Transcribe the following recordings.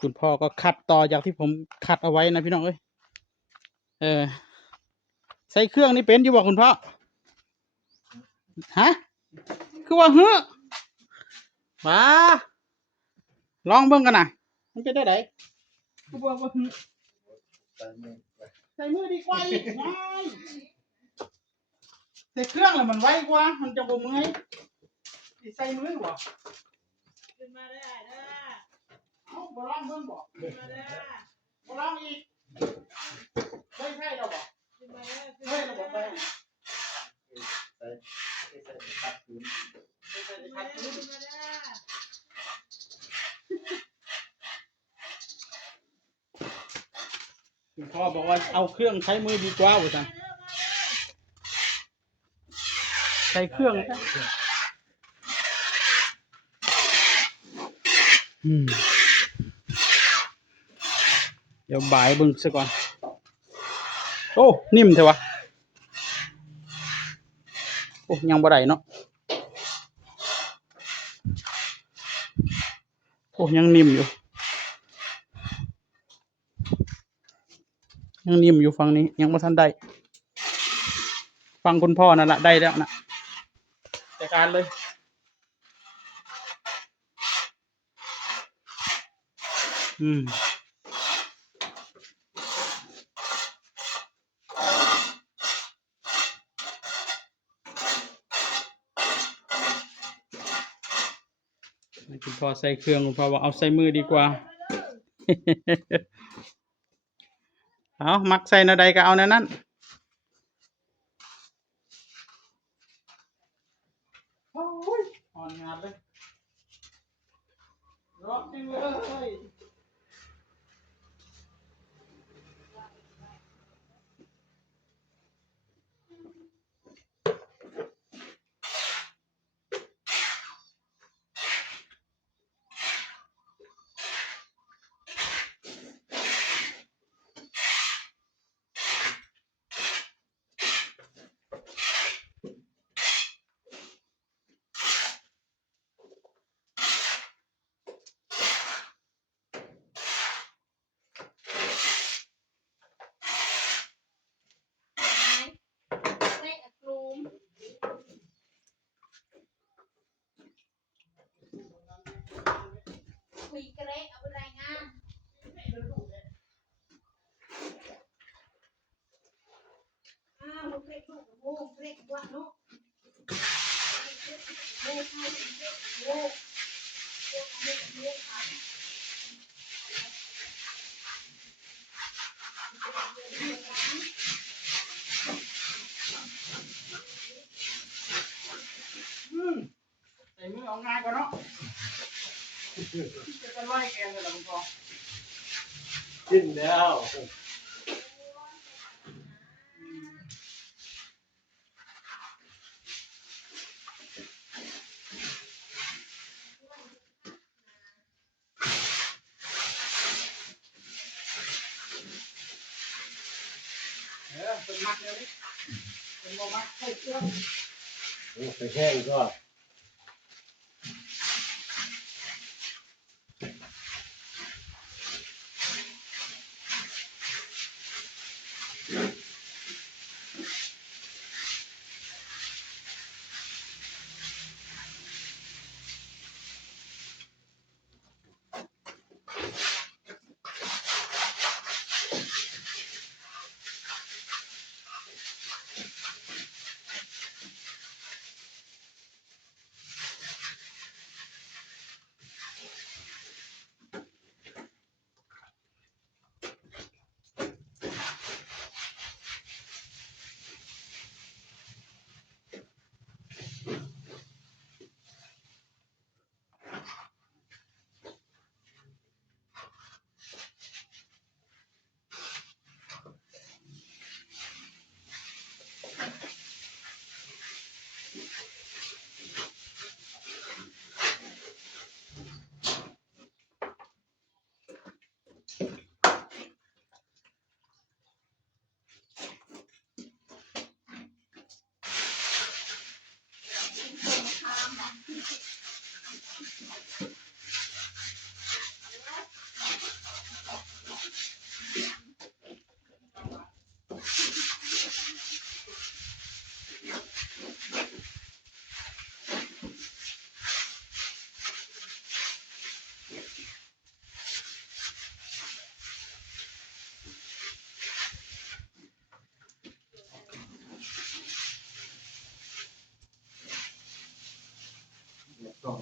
คุณพ่อก็ขัดต่อจากที่ผมขัดเอาไว้นะพี่น้องเอ้ยใส่เครื่องนี่เป็นอยู่บอกคุณพ่อฮะคือว่าเฮ้อมาลองเบิ่งกันนะมันจะได้ไหนคือว่าเฮ้อใส่มือดีกว่าอีกง่ายใส่เครื่องแล้วมันไวกว่ามันจะบ่เมื่อยใส่มือบ่ขึ้นมาได้เอาบ่ลองเบิ่งบ่ขึ้นมาได้บ่ลองอีกใช่เราบ่ขึ้นมาได้ใช่เราบ่ไปตัดคืนคุณพ่อบอกว่าเอาเครื่องใช้มือดีกว่าว่าซั่นใช้เครื่องเดี๋ยวบ่ายเบิ่งซะก่อนโอ้นิ่มเถอะวะโอ้ยังบ่ได้เนาะโอ้ยังนิ่มอยู่ฝั่งนี้ยังบ่ทันได้ฟังคุณพ่อนั่นแหละได้แล้วนะจัดการเลยคุณพ่อใส่เครื่องคุณพ่อว่าเอาใส่มือดีกว่า เอามักใส่นาใดก็เอานั่นโอ้ยอ่อนงานเลยร้อนจริงเลยคุยกระเละเอาไปรายงานลูกเล็กลูกโง่เล็กกว่าเนาะโง่ใช่โง่โง่ค่ะใส่มือเอาง่ายกว่าเนาะจะกันไล่แกงเลยล่ะคุณพ่อกินแล้วเป็นมัดเดียวนี้เป็นโมมัดใส่เครื่องไปแห้งก็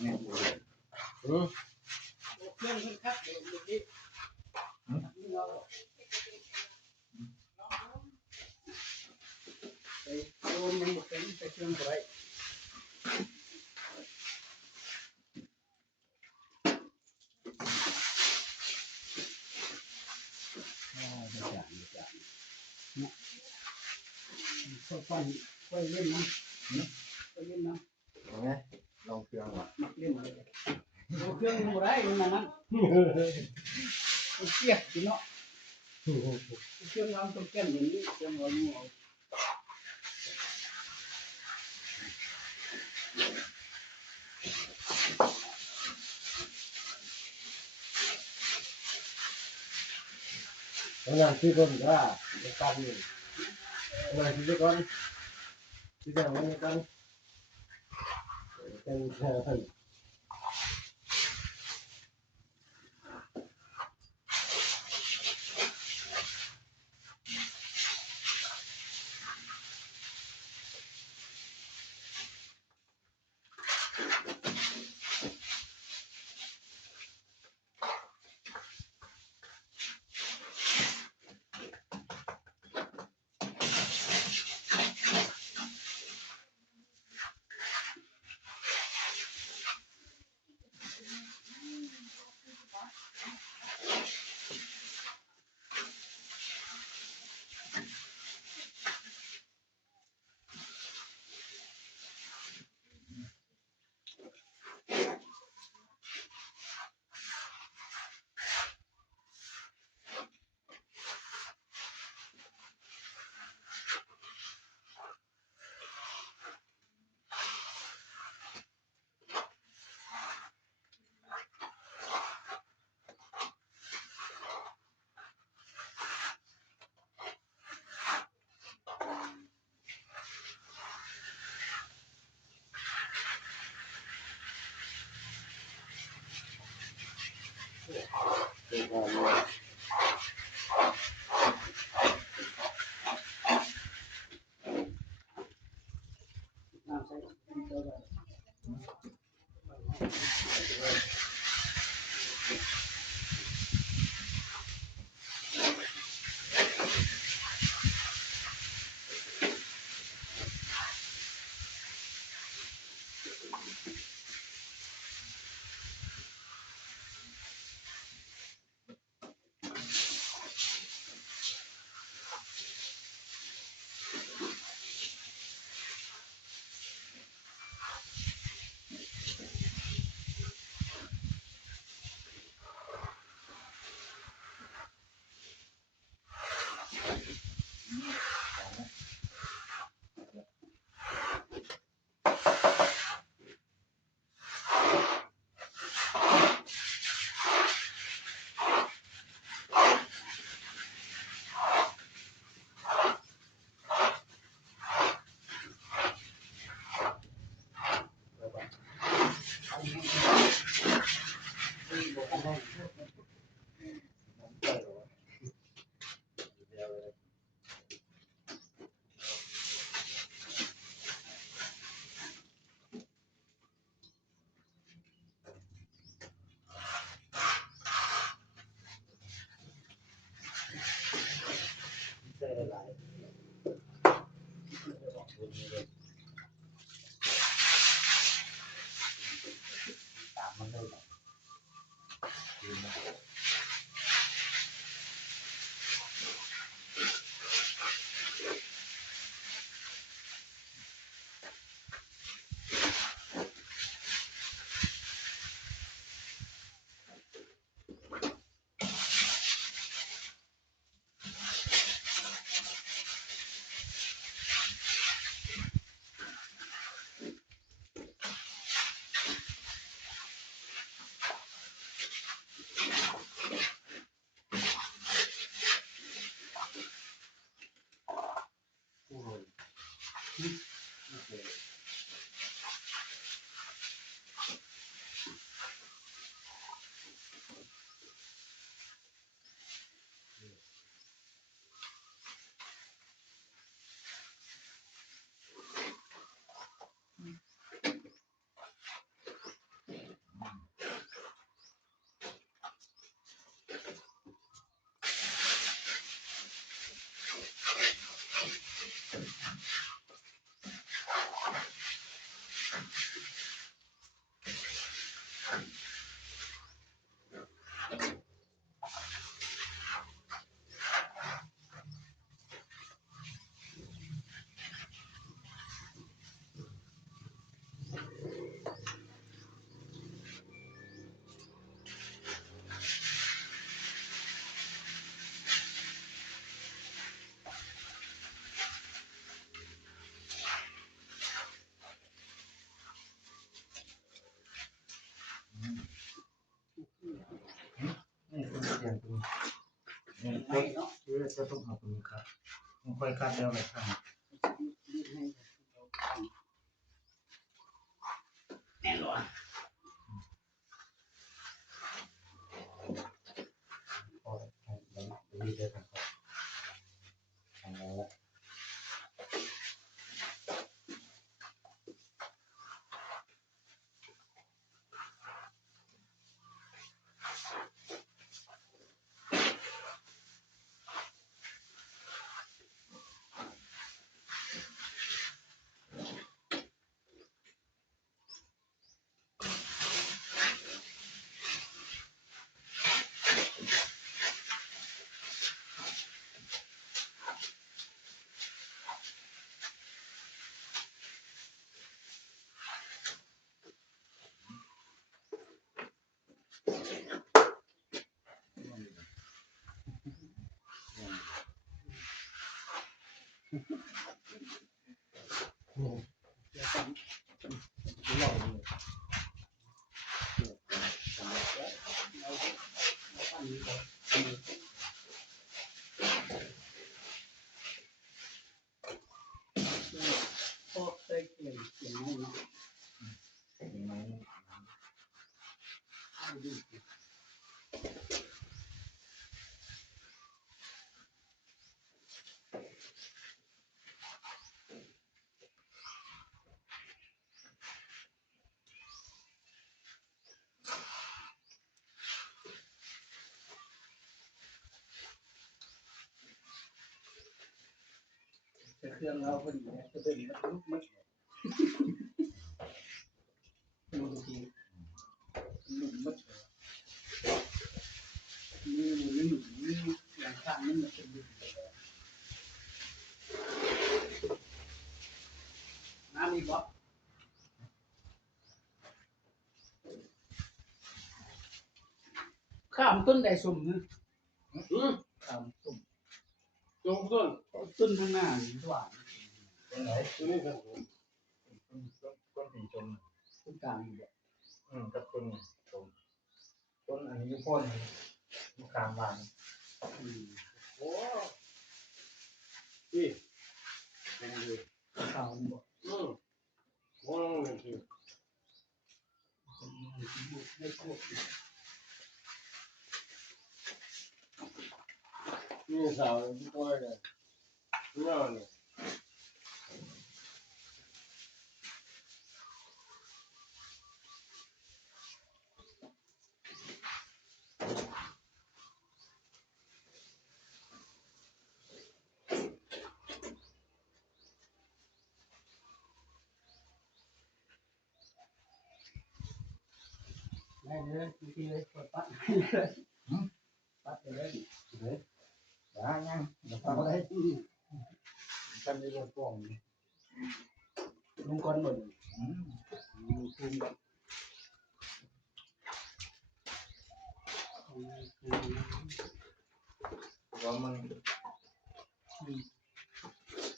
แม่ดู อืม เครื่องขึ้นครับเดี๋ยวนี้เราไปโดนมันหมดเป็นไปเครื่องอะไร ไม่จ่ายไม่จ่าย ค่อยๆค่อยเล่นนะค่อยเล่นนะ เอาไงลองเครื่องว่ะ มักเล่นอะไรดูเครื่องมันไรมันนั้นมันเสียบจริงเนาะเครื่องร้อนต้องแก้มอย่างนี้เครื่องร้อนงูเอา ทำงานที่คนก็จะตันอยู่ทำงานที่คนที่จะทำงานกันเป็นเพื่อน เป็นการน้ำใส่เท่าไหร่ ใช้หลายตามมันเลยยืนนะ สียงตรงนี้ ไม่เนาะ จะต้องเอาตรงนี้ครับมันค่อยคัดแล้วเลยครับ แน่นอน พอแล้วดีเลยครับทำแล้ว พอใส่เกลือเสียงไม่เนาะแต่เครื่องเราพอดีนะจะเป็นมันลุกมั้ยดูทีลุกมั้ยมือหนุ่มอย่างข้างนั้นมันเป็นลุกน้ำมีบ่ข้ามต้นใดสมนะข้ามต้น ตรงต้น ต้นข้างหน้านี่หวาน ตรงไหน ตรงนี้ครับ ต้นสีชม ต้นกลางนี่แหละ กับต้นชมต้นอันนี้ยุพ่นยุคามวาง โอ้พี่เป็นดี ขาวนี่บ่ โอ้ยพี่ ให้พวก นี่สาวพี่ก้อยเลยนี่เนี่ย ได้เลยบางทีเลยกดปัดให้เลยปัดไปเลย ยังเดี๋ยวฟัง ทำอะไร ท่านได้เริ่มฟ้อง ลุงก้อนหมดภูมิแบบ ว่ามัน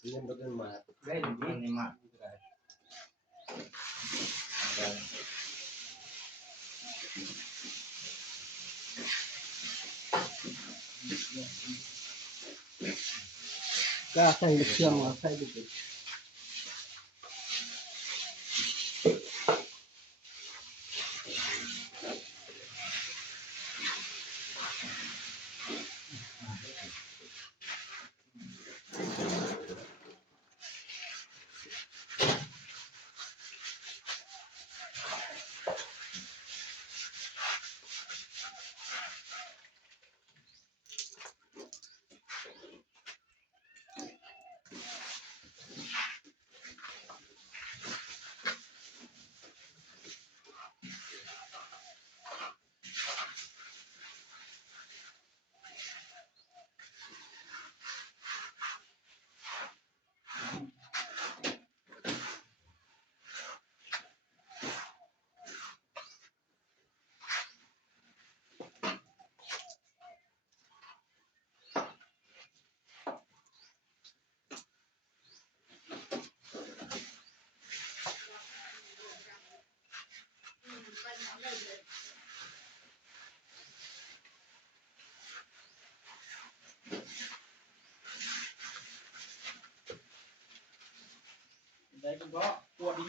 เรียนก็ได้มา ได้อย่าง มั นี้ นนี่มากได้ได้ ก็ใส่เครื่องว่าใส่ดุก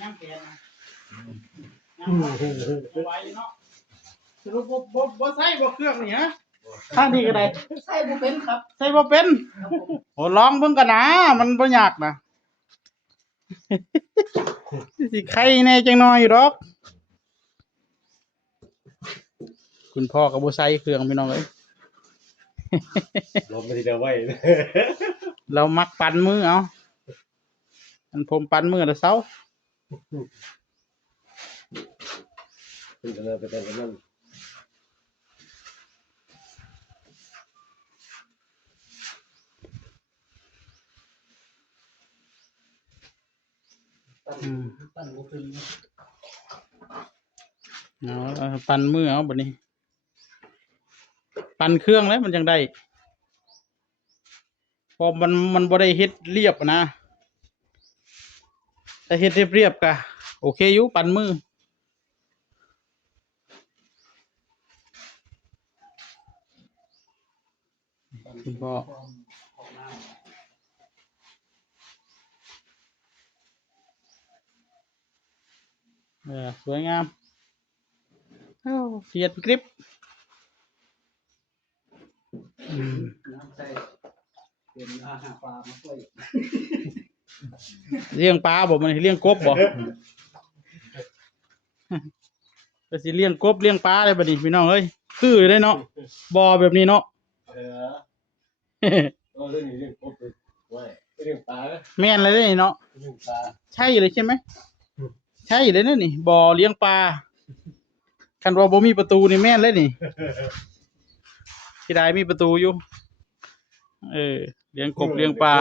ย่างแขนนะย่างไว้เนาะสรุปบ่ใส่บ่เครื่องนี่ฮะท่านี่ก็ได้ ใส่บ่เป็นครับ ใส่บ่เป็น ครับผม โอ้ลองเบิ่งกันนะมันบ่ยากนะ สิไข่แน่จังน้อยอยู่ดอกคุณพ่อก็บ่ใส่เครื่องพี่น้องเอ้ย ลมไม่ได้ไว้ เรามักปั่นมือเอาอันผมปั่นมือแต่เช้า เป็นกันเลยไปแต่ละนั่น ตั้งบ่ขึ้น เอาปั่นมือเอาบัดนี้ปั่นเครื่องแล้วมันจังได้พอมันบ่ได้เฮ็ดเรียบนะแต่เฮ็ดเรียบๆกะโอเคอยู่ปั่นมือคุณพ่อสวยงามเสียดกริบ น้ำใส่เป็นอาหารปลามาช่วย เลี้ยงปลาบ่มันเลี้ยงกบบ่ ก็สิเลี้ยงกบเลี้ยงปลาได้บัดนี้พี่น้องเอ้ยคือได้เนาะบ่อแบบนี้เนาะ ก็เรื่องนี้เรื่องกบไว้เรื่องปลา แม่นเลยเด้เนาะ เรื่องปลา ใช่เลยใช่ไหมใช่เลยนะนี่บ่อเลี้ยงปลาคันว่าบ่มีประตูนี่แม่นเลยนี่ที่ใดมีประตูอยู่เลี้ยงกบเลี้ยงปลา